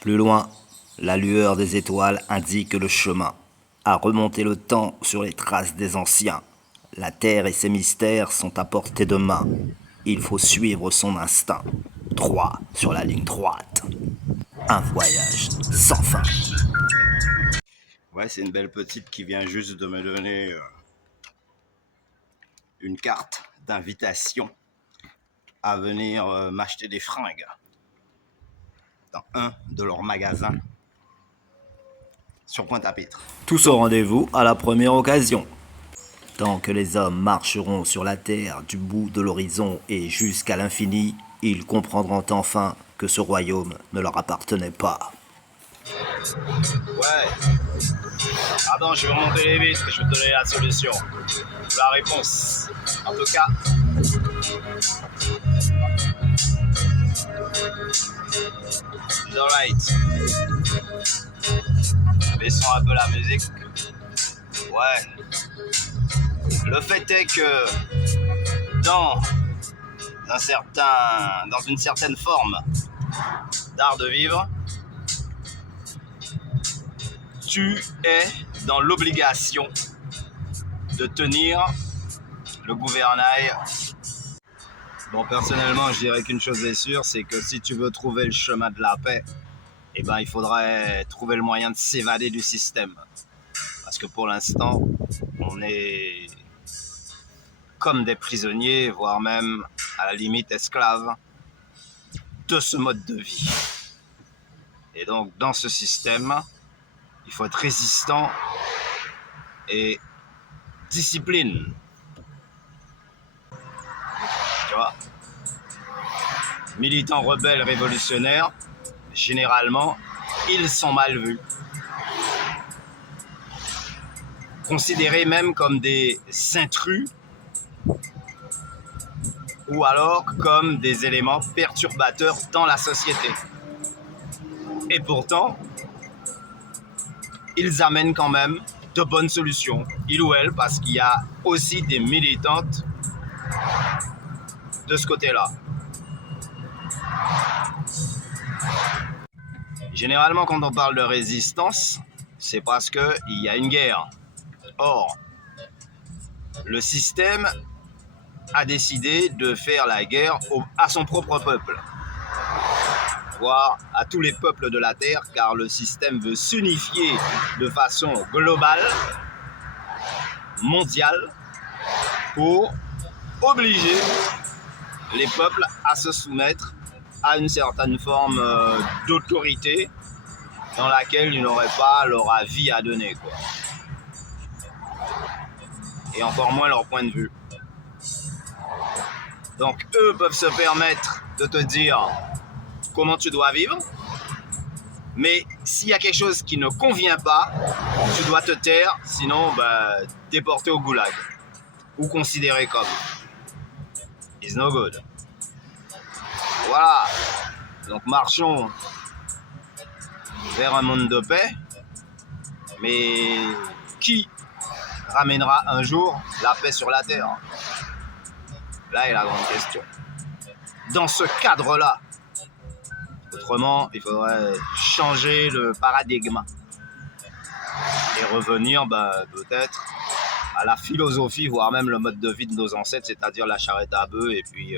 Plus loin, la lueur des étoiles indique le chemin. À remonter le temps sur les traces des anciens. La terre et ses mystères sont à portée de main. Il faut suivre son instinct. Droit sur la ligne droite. Un voyage sans fin. Ouais, c'est une belle petite qui vient juste de me donner une carte d'invitation à venir m'acheter des fringues dans un de leurs magasins sur Pointe-à-Pitre. Tous au rendez-vous à la première occasion. Tant que les hommes marcheront sur la terre du bout de l'horizon et jusqu'à l'infini, ils comprendront enfin que ce royaume ne leur appartenait pas. Ouais. Attends, je vais remonter les vitres et je vais te donner la solution. Ou la réponse. En tout cas. It's alright. Baissons un peu la musique. Ouais. Le fait est que dans une certaine forme d'art de vivre, tu es dans l'obligation de tenir le gouvernail. Bon, personnellement, je dirais qu'une chose est sûre, c'est que si tu veux trouver le chemin de la paix, eh ben, il faudrait trouver le moyen de s'évader du système. Parce que pour l'instant, on est comme des prisonniers, voire même à la limite esclaves de ce mode de vie. Et donc, dans ce système, il faut être résistant et discipline. Tu vois ? Militants rebelles révolutionnaires, généralement, ils sont mal vus. Considérés même comme des intrus ou alors comme des éléments perturbateurs dans la société. Et pourtant, ils amènent quand même de bonnes solutions, ils ou elles, parce qu'il y a aussi des militantes de ce côté-là. Généralement, quand on parle de résistance, c'est parce qu'il y a une guerre. Or, le système a décidé de faire la guerre à son propre peuple, voire à tous les peuples de la Terre, car le système veut s'unifier de façon globale, mondiale, pour obliger les peuples à se soumettre à une certaine forme d'autorité dans laquelle ils n'auraient pas leur avis à donner, quoi. Et encore moins leur point de vue. Donc eux peuvent se permettre de te dire comment tu dois vivre, mais s'il y a quelque chose qui ne convient pas, tu dois te taire, sinon déporté au goulag ou considéré comme. It's no good. Voilà. Donc marchons vers un monde de paix, mais qui ramènera un jour la paix sur la terre? Là est la grande question. Dans ce cadre-là, autrement, il faudrait changer le paradigme et revenir peut-être à la philosophie, voire même le mode de vie de nos ancêtres, c'est-à-dire la charrette à bœuf et puis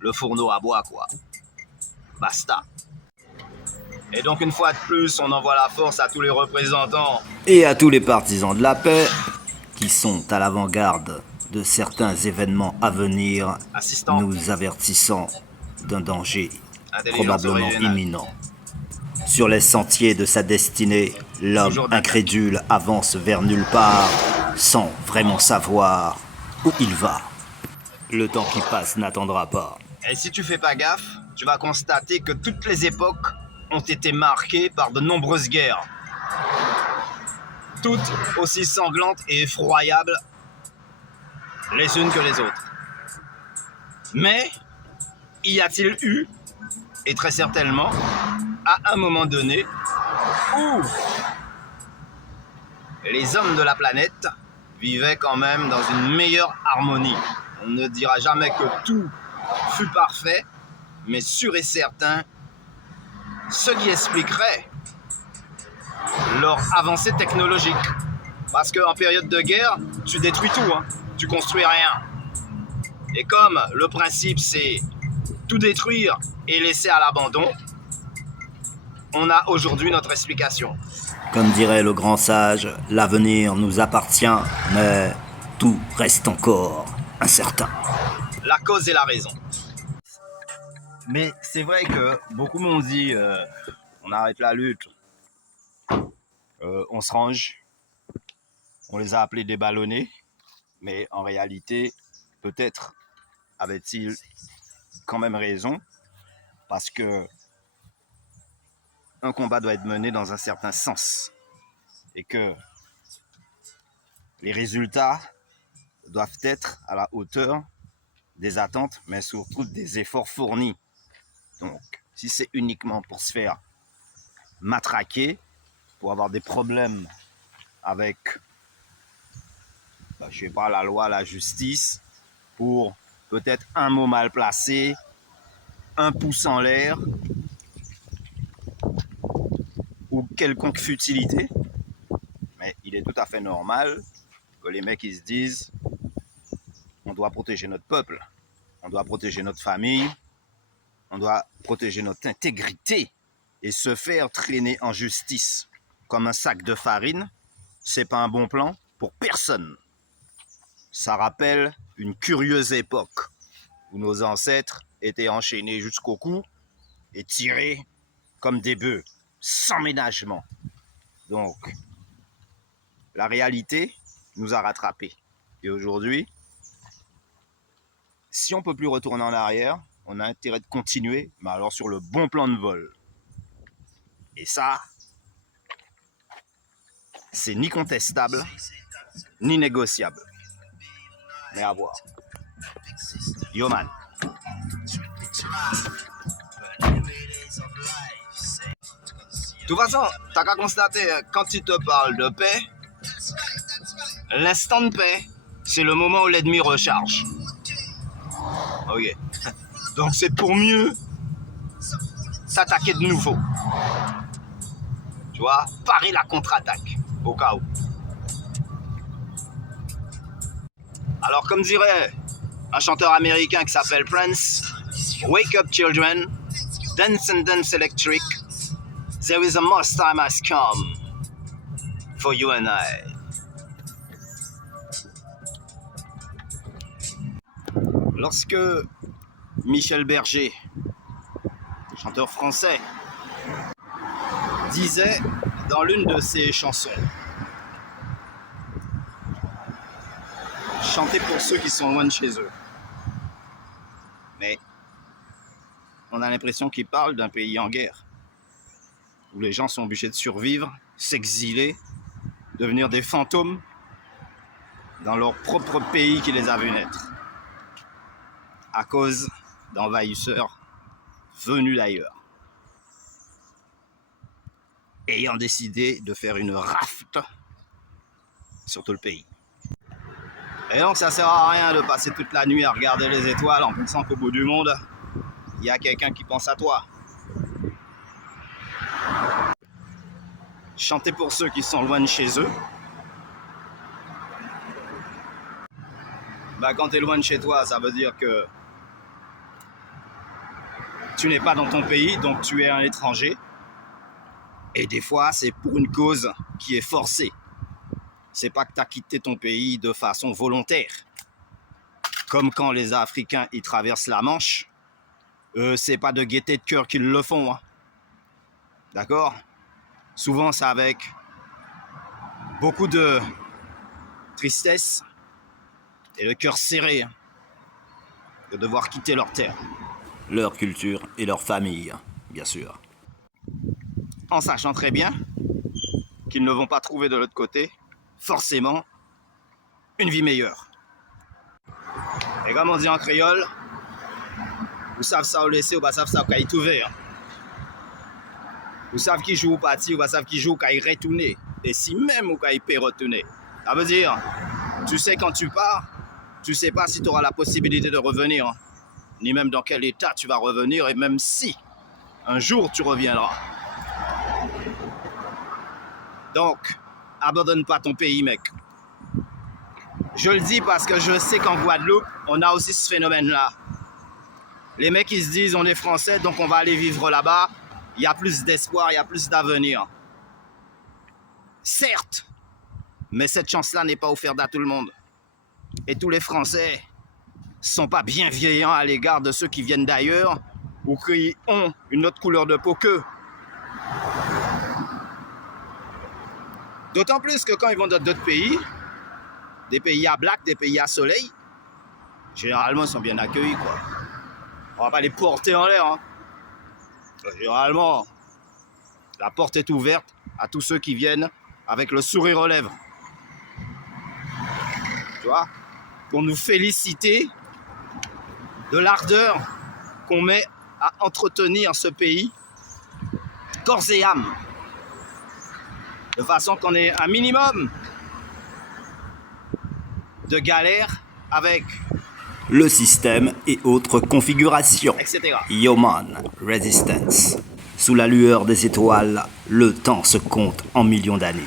le fourneau à bois, quoi. Basta. Et donc, une fois de plus, on envoie la force à tous les représentants et à tous les partisans de la paix qui sont à l'avant-garde de certains événements à venir, nous avertissant d'un danger probablement imminent. Sur les sentiers de sa destinée, l'homme incrédule avance vers nulle part, sans vraiment savoir où il va. Le temps qui passe n'attendra pas. Et si tu fais pas gaffe, tu vas constater que toutes les époques ont été marquées par de nombreuses guerres. Toutes aussi sanglantes et effroyables les unes que les autres. Mais y a-t-il eu, et très certainement, à un moment donné, où les hommes de la planète vivaient quand même dans une meilleure harmonie. On ne dira jamais que tout fut parfait, mais sûr et certain ce qui expliquerait leur avancée technologique. Parce qu'en période de guerre, tu détruis tout, hein. Tu construis rien. Et comme le principe c'est tout détruire et laisser à l'abandon, on a aujourd'hui notre explication. Comme dirait le grand sage, l'avenir nous appartient, mais tout reste encore incertain. La cause et la raison. Mais c'est vrai que beaucoup m'ont dit on arrête la lutte, on se range, on les a appelés des ballonnés, mais en réalité, peut-être avait-il quand même raison, parce que un combat doit être mené dans un certain sens et que les résultats doivent être à la hauteur des attentes, mais surtout des efforts fournis. Donc, si c'est uniquement pour se faire matraquer, pour avoir des problèmes avec, je sais pas, la loi, la justice, pour peut-être un mot mal placé, un pouce en l'air, ou quelconque futilité, mais il est tout à fait normal que les mecs ils se disent on doit protéger notre peuple, on doit protéger notre famille, on doit protéger notre intégrité, et se faire traîner en justice comme un sac de farine, c'est pas un bon plan pour personne. Ça rappelle une curieuse époque où nos ancêtres étaient enchaînés jusqu'au cou et tirés comme des bœufs, sans ménagement. Donc, la réalité nous a rattrapés. Et aujourd'hui, si on ne peut plus retourner en arrière, on a intérêt de continuer, mais alors sur le bon plan de vol. Et ça, c'est ni contestable, ni négociable. Mais à voir. Yo man. De toute façon, t'as qu'à constater, quand il te parle de paix, l'instant de paix, c'est le moment où l'ennemi recharge. Ok. Donc c'est pour mieux s'attaquer de nouveau. Tu vois, parer la contre-attaque, au cas où. Alors comme dirait un chanteur américain qui s'appelle Prince, Wake up children, dance and dance electric, there is a most time has come for you and I. Lorsque Michel Berger, chanteur français, disait dans l'une de ses chansons, chanter pour ceux qui sont loin de chez eux. Mais on a l'impression qu'il parle d'un pays en guerre, où les gens sont obligés de survivre, s'exiler, devenir des fantômes dans leur propre pays qui les a vus naître, à cause d'envahisseurs venus d'ailleurs, ayant décidé de faire une rafle sur tout le pays. Et donc ça sert à rien de passer toute la nuit à regarder les étoiles en pensant qu'au bout du monde, il y a quelqu'un qui pense à toi. Chanter pour ceux qui sont loin de chez eux. Quand tu es loin de chez toi, ça veut dire que tu n'es pas dans ton pays, donc tu es un étranger. Et des fois, c'est pour une cause qui est forcée. C'est pas que tu as quitté ton pays de façon volontaire. Comme quand les Africains y traversent la Manche, c'est pas de gaieté de cœur qu'ils le font. Hein. D'accord ? Souvent, c'est avec beaucoup de tristesse et le cœur serré de devoir quitter leur terre. Leur culture et leur famille, bien sûr. En sachant très bien qu'ils ne vont pas trouver de l'autre côté forcément une vie meilleure. Et comme on dit en créole, vous savez ça au laisser, vous savez ça au tout ouvert. Vous savez qui joue au parti, vous savez qui joue au y retourner. Et si même au y peut retourner, ça veut dire, tu sais quand tu pars, tu sais pas si tu auras la possibilité de revenir, ni même dans quel état tu vas revenir, et même si Un jour, tu reviendras. Donc, abandonne pas ton pays, mec. Je le dis parce que je sais qu'en Guadeloupe, on a aussi ce phénomène-là. Les mecs, ils se disent, on est français, donc on va aller vivre là-bas. Il y a plus d'espoir, il y a plus d'avenir. Certes, mais cette chance-là n'est pas offerte à tout le monde. Et tous les Français sont pas bienveillants à l'égard de ceux qui viennent d'ailleurs ou qui ont une autre couleur de peau qu'eux. D'autant plus que quand ils vont dans d'autres pays, des pays à black, des pays à soleil, généralement ils sont bien accueillis, quoi. On va pas les porter en l'air, hein. Généralement, la porte est ouverte à tous ceux qui viennent avec le sourire aux lèvres. Tu vois, pour nous féliciter de l'ardeur qu'on met à entretenir ce pays corps et âme, de façon qu'on ait un minimum de galère avec le système et autres configurations. etc. Yeoman Resistance. Sous la lueur des étoiles, le temps se compte en millions d'années.